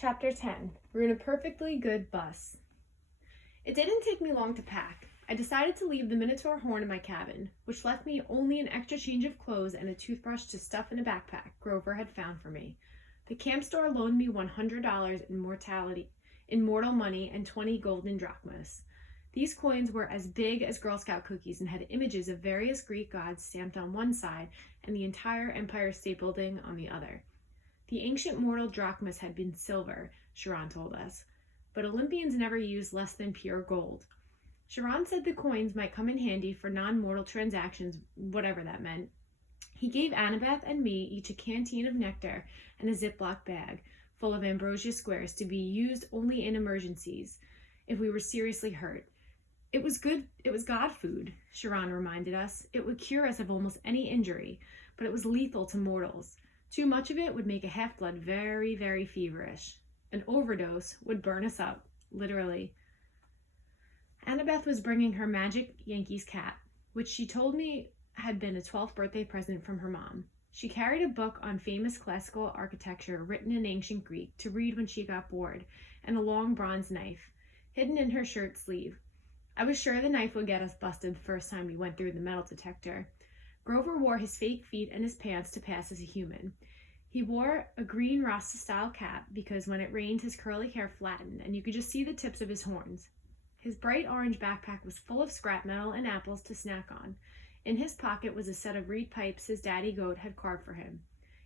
Chapter 10. We're in a perfectly good bus. It didn't take me long to pack. I decided to leave the Minotaur horn in my cabin, which left me only an extra change of clothes and a toothbrush to stuff in a backpack Grover had found for me. The camp store loaned me $100 in mortal money and 20 golden drachmas. These coins were as big as Girl Scout cookies and had images of various Greek gods stamped on one side and the entire Empire State Building on the other. The ancient mortal drachmas had been silver, Sharon told us, but Olympians never used less than pure gold. Sharon said the coins might come in handy for non-mortal transactions, whatever that meant. He gave Annabeth and me each a canteen of nectar and a Ziploc bag full of ambrosia squares to be used only in emergencies, if we were seriously hurt. It was god food, Sharon reminded us. It would cure us of almost any injury, but it was lethal to mortals. Too much of it would make a half-blood very, very feverish. An overdose would burn us up, literally. Annabeth was bringing her magic Yankees cap, which she told me had been a 12th birthday present from her mom. She carried a book on famous classical architecture written in ancient Greek to read when she got bored, and a long bronze knife, hidden in her shirt sleeve. I was sure the knife would get us busted the first time we went through the metal detector. Grover wore his fake feet and his pants to pass as a human. He wore a green Rasta-style cap because when it rained his curly hair flattened and you could just see the tips of his horns. His bright orange backpack was full of scrap metal and apples to snack on. In his pocket was a set of reed pipes his daddy goat had carved for him,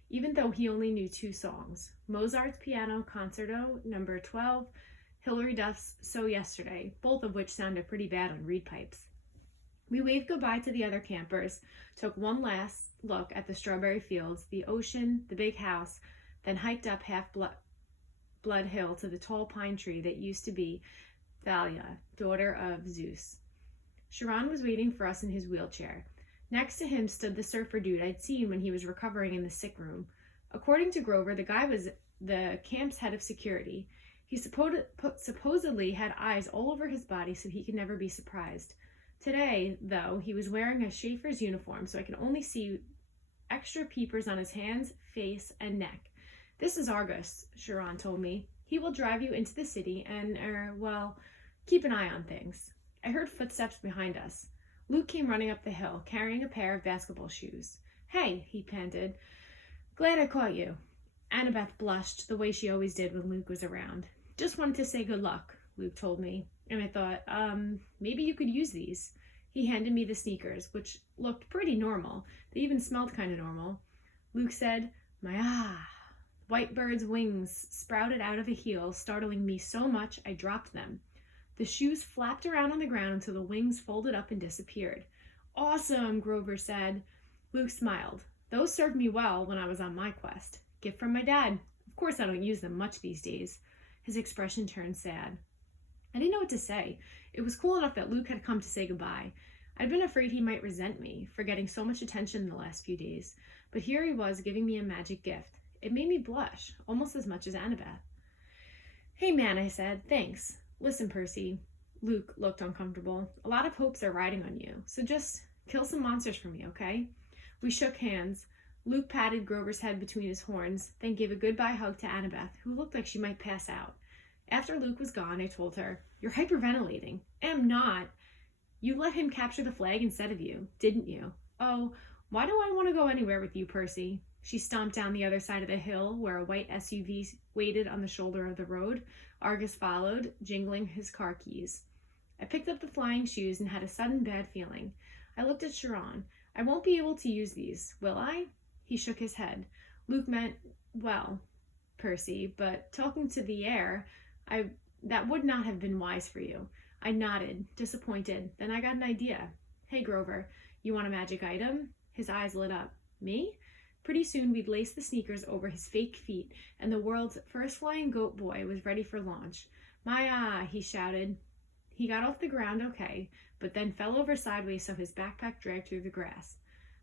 even though he only knew 2 songs, Mozart's Piano Concerto No. 12, Hilary Duff's So Yesterday, both of which sounded pretty bad on reed pipes. We waved goodbye to the other campers, took one last look at the strawberry fields, the ocean, the big house, then hiked up Half-Blood Hill to the tall pine tree that used to be Thalia, daughter of Zeus. Sharon was waiting for us in his wheelchair. Next to him stood the surfer dude I'd seen when he was recovering in the sick room. According to Grover, the guy was the camp's head of security. He supposedly had eyes all over his body so he could never be surprised. Today, though, he was wearing a Schaefer's uniform, so I could only see extra peepers on his hands, face, and neck. This is Argus, Sharon told me. He will drive you into the city and, keep an eye on things. I heard footsteps behind us. Luke came running up the hill, carrying a pair of basketball shoes. Hey, he panted. Glad I caught you. Annabeth blushed the way she always did when Luke was around. Just wanted to say good luck, Luke told me. And I thought, maybe you could use these. He handed me the sneakers, which looked pretty normal. They even smelled kind of normal. Luke said, White bird's wings sprouted out of the heel, startling me so much I dropped them. The shoes flapped around on the ground until the wings folded up and disappeared. Awesome, Grover said. Luke smiled. Those served me well when I was on my quest. Gift from my dad. Of course I don't use them much these days. His expression turned sad. I didn't know what to say. It was cool enough that Luke had come to say goodbye. I'd been afraid he might resent me for getting so much attention in the last few days, but here he was giving me a magic gift. It made me blush, almost as much as Annabeth. Hey man, I said, thanks. Listen, Percy. Luke looked uncomfortable. A lot of hopes are riding on you, so just kill some monsters for me, okay? We shook hands. Luke patted Grover's head between his horns, then gave a goodbye hug to Annabeth, who looked like she might pass out. After Luke was gone, I told her, You're hyperventilating. Am not. You let him capture the flag instead of you, didn't you? Oh, why do I want to go anywhere with you, Percy? She stomped down the other side of the hill, where a white SUV waited on the shoulder of the road. Argus followed, jingling his car keys. I picked up the flying shoes and had a sudden bad feeling. I looked at Sharon. I won't be able to use these, will I? He shook his head. Luke meant, well, Percy, but talking to the air, that would not have been wise for you. I nodded, disappointed. Then I got an idea. Hey, Grover, you want a magic item? His eyes lit up. Me? Pretty soon we'd lace the sneakers over his fake feet, and the world's first flying goat boy was ready for launch. Maya, he shouted. He got off the ground okay, but then fell over sideways so his backpack dragged through the grass.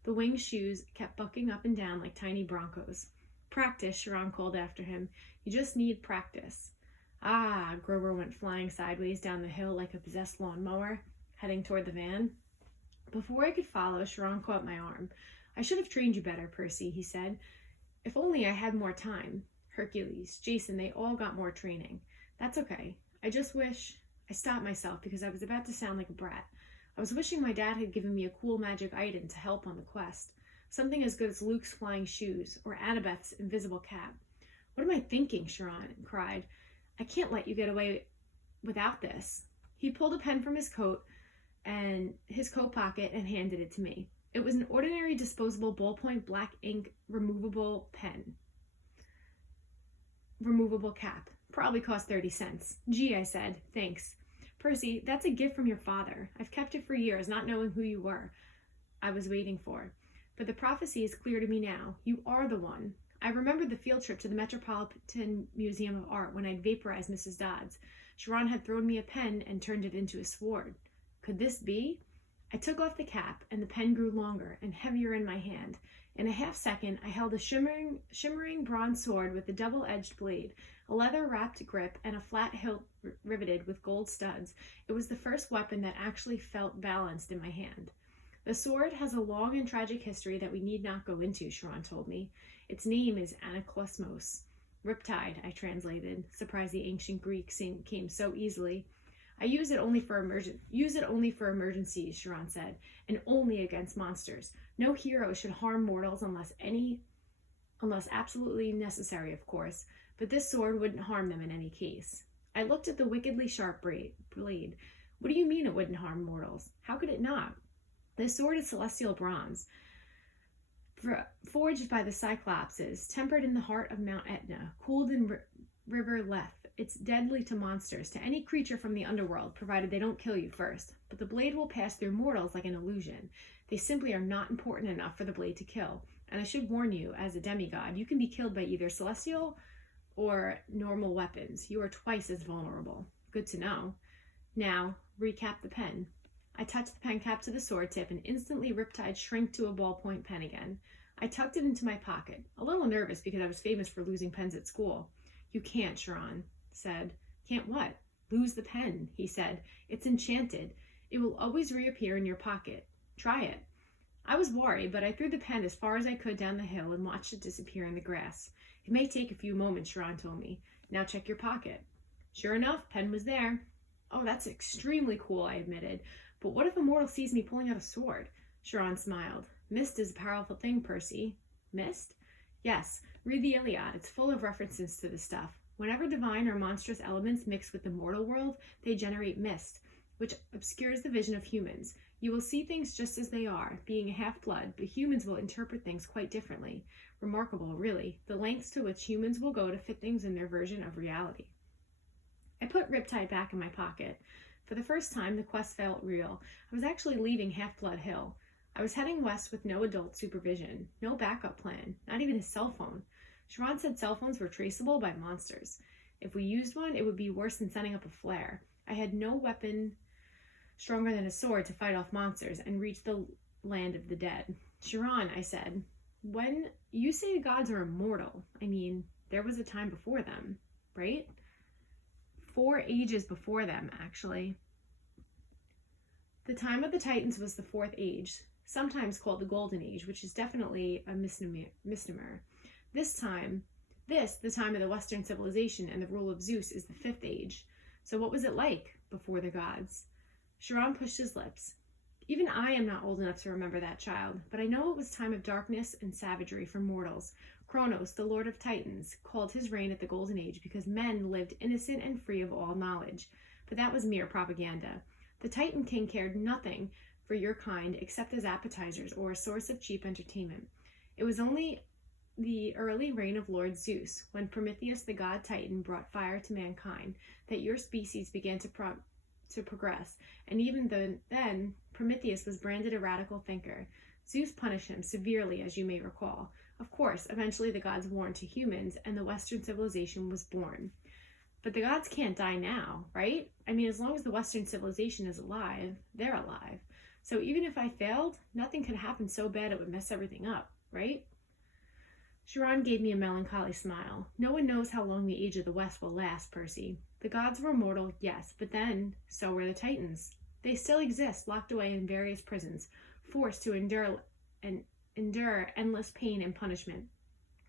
The winged shoes kept bucking up and down like tiny broncos. Practice, Sharon called after him. You just need practice. Grover went flying sideways down the hill like a possessed lawnmower, heading toward the van. Before I could follow, Sharon caught my arm. I should have trained you better, Percy, he said. If only I had more time. Hercules, Jason, they all got more training. That's okay. I just wish... I stopped myself because I was about to sound like a brat. I was wishing my dad had given me a cool magic item to help on the quest. Something as good as Luke's flying shoes or Annabeth's invisible cap. What am I thinking? Chiron cried. I can't let you get away without this. He pulled a pen from his coat pocket and handed it to me. It was an ordinary disposable ballpoint black ink removable cap. Probably cost 30 cents. Gee, I said, thanks. Percy, that's a gift from your father. I've kept it for years, not knowing who you were. I was waiting for. But the prophecy is clear to me now. You are the one. I remembered the field trip to the Metropolitan Museum of Art when I'd vaporized Mrs. Dodds. Chiron had thrown me a pen and turned it into a sword. Could this be? I took off the cap, and the pen grew longer and heavier in my hand. In a half second, I held a shimmering bronze sword with a double-edged blade, a leather-wrapped grip, and a flat hilt riveted with gold studs. It was the first weapon that actually felt balanced in my hand. The sword has a long and tragic history that we need not go into, Chiron told me. Its name is Anaklosmos. Riptide, I translated, surprised the ancient Greek came so easily. I use it only for emergencies, Chiron said, and only against monsters. No hero should harm mortals unless absolutely necessary, of course, but this sword wouldn't harm them in any case. I looked at the wickedly sharp blade. What do you mean it wouldn't harm mortals? How could it not? This sword is celestial bronze, forged by the Cyclopses, tempered in the heart of Mount Etna, cooled in River Lethe. It's deadly to monsters, to any creature from the underworld, provided they don't kill you first. But the blade will pass through mortals like an illusion. They simply are not important enough for the blade to kill. And I should warn you, as a demigod, you can be killed by either celestial or normal weapons. You are twice as vulnerable. Good to know. Now, recap the pen. I touched the pen cap to the sword tip, and instantly Riptide shrank to a ballpoint pen again. I tucked it into my pocket, a little nervous because I was famous for losing pens at school. You can't, Chiron said. Can't what? Lose the pen, he said. It's enchanted. It will always reappear in your pocket. Try it. I was worried, but I threw the pen as far as I could down the hill and watched it disappear in the grass. It may take a few moments, Chiron told me. Now check your pocket. Sure enough, pen was there. Oh, that's extremely cool, I admitted. But what if a mortal sees me pulling out a sword? Chiron smiled. Mist is a powerful thing, Percy. Mist? Yes. Read the Iliad. It's full of references to this stuff. Whenever divine or monstrous elements mix with the mortal world, they generate mist, which obscures the vision of humans. You will see things just as they are, being a half-blood, but humans will interpret things quite differently. Remarkable, really, the lengths to which humans will go to fit things in their version of reality. I put Riptide back in my pocket. For the first time, the quest felt real. I was actually leaving Half-Blood Hill. I was heading west with no adult supervision, no backup plan, not even a cell phone. Chiron said cell phones were traceable by monsters. If we used one, it would be worse than setting up a flare. I had no weapon stronger than a sword to fight off monsters and reach the land of the dead. Chiron, I said, when you say the gods are immortal, I mean, there was a time before them, right? 4 ages before them, actually. The time of the Titans was the 4th age, sometimes called the Golden Age, which is definitely a misnomer. The time of the Western civilization and the rule of Zeus, is the 5th age. So what was it like before the gods? Chiron pushed his lips. Even I am not old enough to remember that, child, but I know it was time of darkness and savagery for mortals. Kronos, the Lord of Titans, called his reign at the Golden Age because men lived innocent and free of all knowledge. But that was mere propaganda. The Titan King cared nothing for your kind except as appetizers or a source of cheap entertainment. It was only the early reign of Lord Zeus, when Prometheus the god Titan brought fire to mankind, that your species began to progress, and even then Prometheus was branded a radical thinker. Zeus punished him severely, as you may recall. Of course, eventually the gods warned to humans, and the Western civilization was born. But the gods can't die now, right? I mean, as long as the Western civilization is alive, they're alive. So even if I failed, nothing could happen so bad it would mess everything up, right? Chiron gave me a melancholy smile. No one knows how long the Age of the West will last, Percy. The gods were immortal, yes, but then so were the Titans. They still exist, locked away in various prisons, forced to endure endless pain and punishment.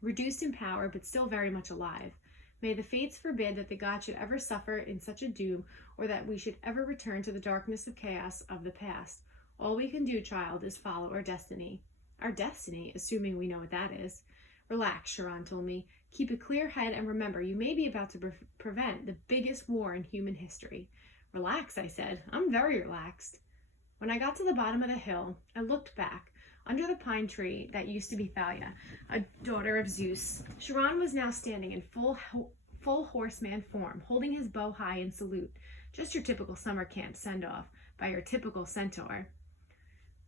reduced in power but still very much alive. May the fates forbid that the god should ever suffer in such a doom, or that we should ever return to the darkness of chaos of the past. All we can do, child, is follow our destiny. Our destiny, assuming we know what that is. Relax, Sharon told me. Keep a clear head and remember, you may be about to prevent the biggest war in human history. Relax, I said. I'm very relaxed. When I got to the bottom of the hill, I looked back. Under the pine tree that used to be Thalia, a daughter of Zeus, Sharon was now standing in full horseman form, holding his bow high in salute. Just your typical summer camp send-off by your typical centaur.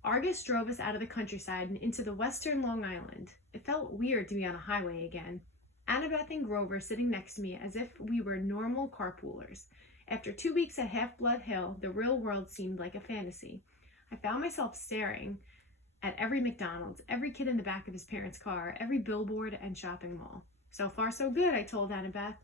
Argus drove us out of the countryside and into the western Long Island. It felt weird to be on a highway again. Annabeth and Grover sitting next to me as if we were normal carpoolers. After 2 weeks at Half-Blood Hill, the real world seemed like a fantasy. I found myself staring at every McDonald's, every kid in the back of his parents' car, every billboard and shopping mall. So far so good, I told Annabeth.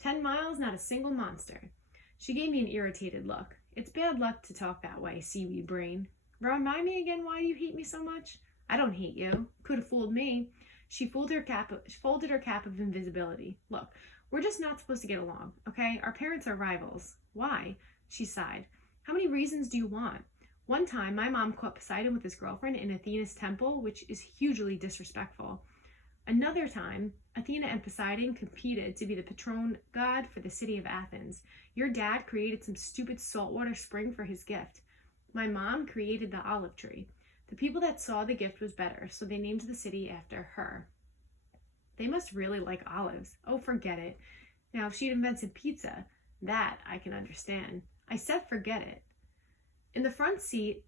10 miles, not a single monster. She gave me an irritated look. It's bad luck to talk that way, seaweed brain. Remind me again why you hate me so much? I don't hate you. Could have fooled me. She folded her cap of invisibility. Look, we're just not supposed to get along, okay? Our parents are rivals. Why? She sighed. How many reasons do you want? One time, my mom caught Poseidon with his girlfriend in Athena's temple, which is hugely disrespectful. Another time, Athena and Poseidon competed to be the patron god for the city of Athens. Your dad created some stupid saltwater spring for his gift. My mom created the olive tree. The people that saw the gift was better, so they named the city after her. They must really like olives. Oh, forget it. Now, if she'd invented pizza, that I can understand. I said forget it. In the front seat,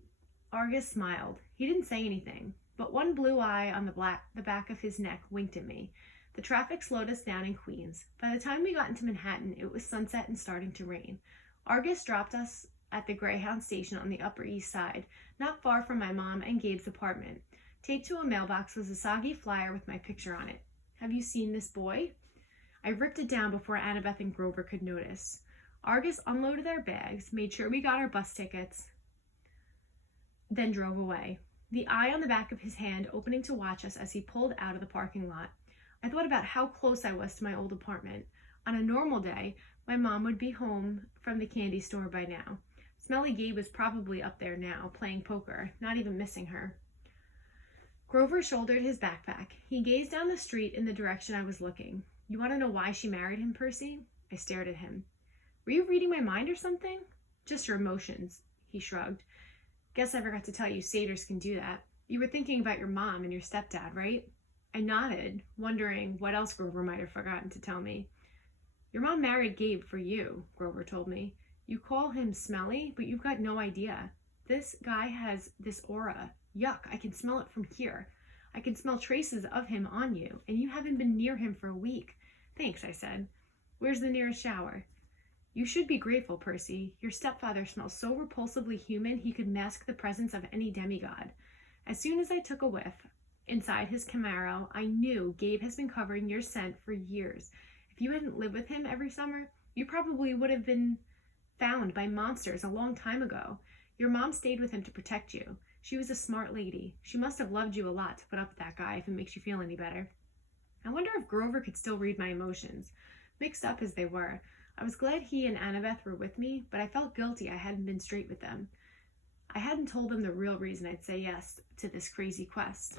Argus smiled. He didn't say anything, but one blue eye on the back of his neck winked at me. The traffic slowed us down in Queens. By the time we got into Manhattan, it was sunset and starting to rain. Argus dropped us at the Greyhound station on the Upper East Side, not far from my mom and Gabe's apartment. Taped to a mailbox was a soggy flyer with my picture on it. Have you seen this boy? I ripped it down before Annabeth and Grover could notice. Argus unloaded our bags, made sure we got our bus tickets, then drove away, the eye on the back of his hand opening to watch us as he pulled out of the parking lot. I thought about how close I was to my old apartment. On a normal day, my mom would be home from the candy store by now. Smelly Gabe was probably up there now, playing poker, not even missing her. Grover shouldered his backpack. He gazed down the street in the direction I was looking. You want to know why she married him, Percy? I stared at him. Were you reading my mind or something? Just your emotions, he shrugged. Guess I forgot to tell you satyrs can do that. You were thinking about your mom and your stepdad, right? I nodded, wondering what else Grover might have forgotten to tell me. Your mom married Gabe for you, Grover told me. You call him smelly, but you've got no idea. This guy has this aura. Yuck, I can smell it from here. I can smell traces of him on you, and you haven't been near him for a week. Thanks, I said. Where's the nearest shower? You should be grateful, Percy. Your stepfather smells so repulsively human he could mask the presence of any demigod. As soon as I took a whiff inside his Camaro, I knew Gabe has been covering your scent for years. If you hadn't lived with him every summer, you probably would have been found by monsters a long time ago. Your mom stayed with him to protect you. She was a smart lady. She must have loved you a lot to put up with that guy, if it makes you feel any better. I wonder if Grover could still read my emotions. Mixed up as they were, I was glad he and Annabeth were with me, but I felt guilty I hadn't been straight with them. I hadn't told them the real reason I'd say yes to this crazy quest.